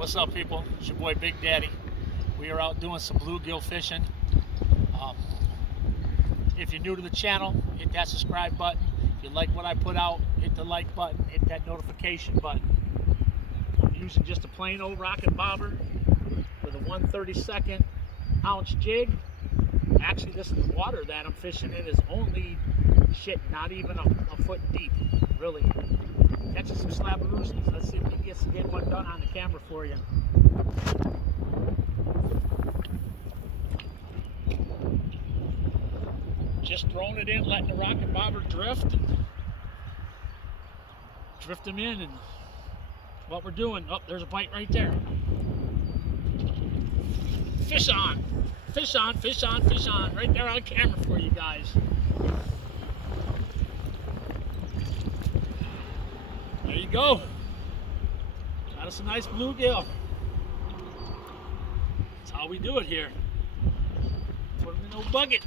What's up, people? It's your boy Big Daddy. We are out doing some bluegill fishing. If you're new to the channel, hit that subscribe button. If you like what I put out, hit the like button, hit that notification button. I'm using just a plain old rocket bobber with a 1/32 ounce jig. Actually, this water that I'm fishing in is only not even a foot deep, really. Catching some slabberoosies. Let's see if we can get one done on the camera for you. Just throwing it in, letting the rocket bobber drift them in, and what we're doing. Oh, there's a bite right there. Fish on, fish on, fish on, fish on, right there on camera for you guys. There you go. Got us a nice bluegill. That's how we do it here. Put them in no bucket.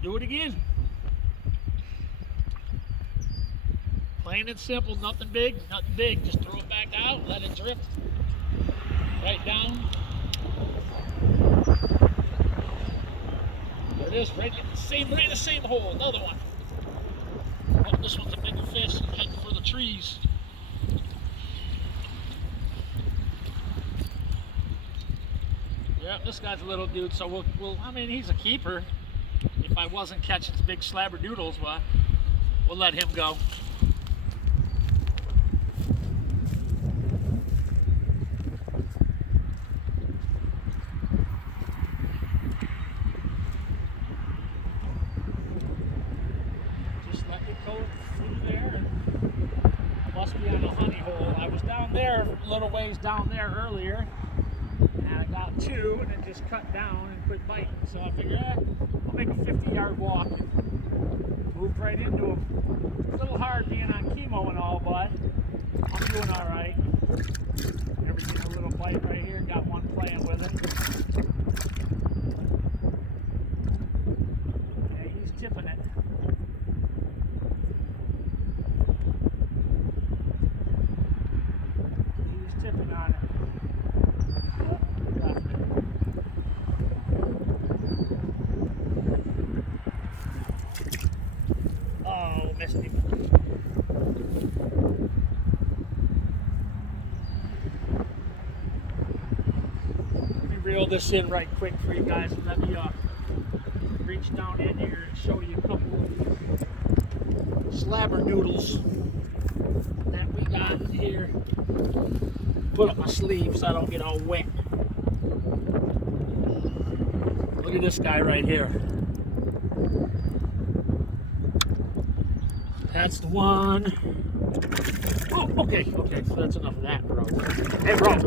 Do it again. Plain and simple, nothing big, nothing big. Just throw it back out, let it drift right down. There it is, right in the same hole. Another one. Oh, this one's a bigger fish, heading for the trees. Yeah, this guy's a little dude, so we'll I mean, he's a keeper. If I wasn't catching big slabberdoodles, well, we'll let him go. Just let it go through there. And must be on a honey hole. I was down there, a little ways down there earlier, and I got two, and it just cut down and quit biting. So I figured, I'll make a 50-yard walk and moved right into them. A little hard being on chemo and all, but I'm doing all right. Never get a little bite right here. Got one playing with it. Okay, he's tipping it. He's tipping on it. Missed him. Let me reel this in right quick for you guys, and let me reach down in here and show you a couple of slabberdoodles that we got in here. Put up my sleeve so I don't get all wet. Look at this guy right here. That's the one. Oh, okay, so that's enough of that, bro. Hey, bro.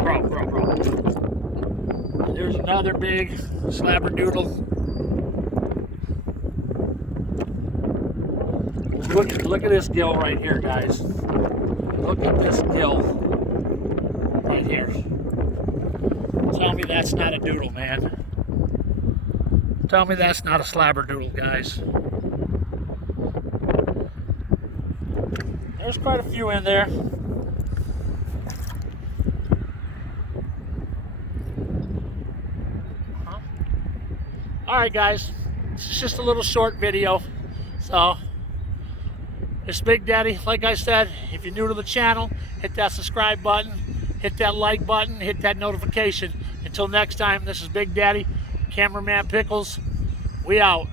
There's another big slabberdoodle. Look at this gill right here, guys. Look at this gill right here. Tell me that's not a doodle, man. Tell me that's not a slabberdoodle, guys. There's quite a few in there. Alright guys, it's just a little short video. So, it's Big Daddy. Like I said, if you're new to the channel, hit that subscribe button, hit that like button, hit that notification. Until next time, this is Big Daddy, Cameraman Pickles. We out.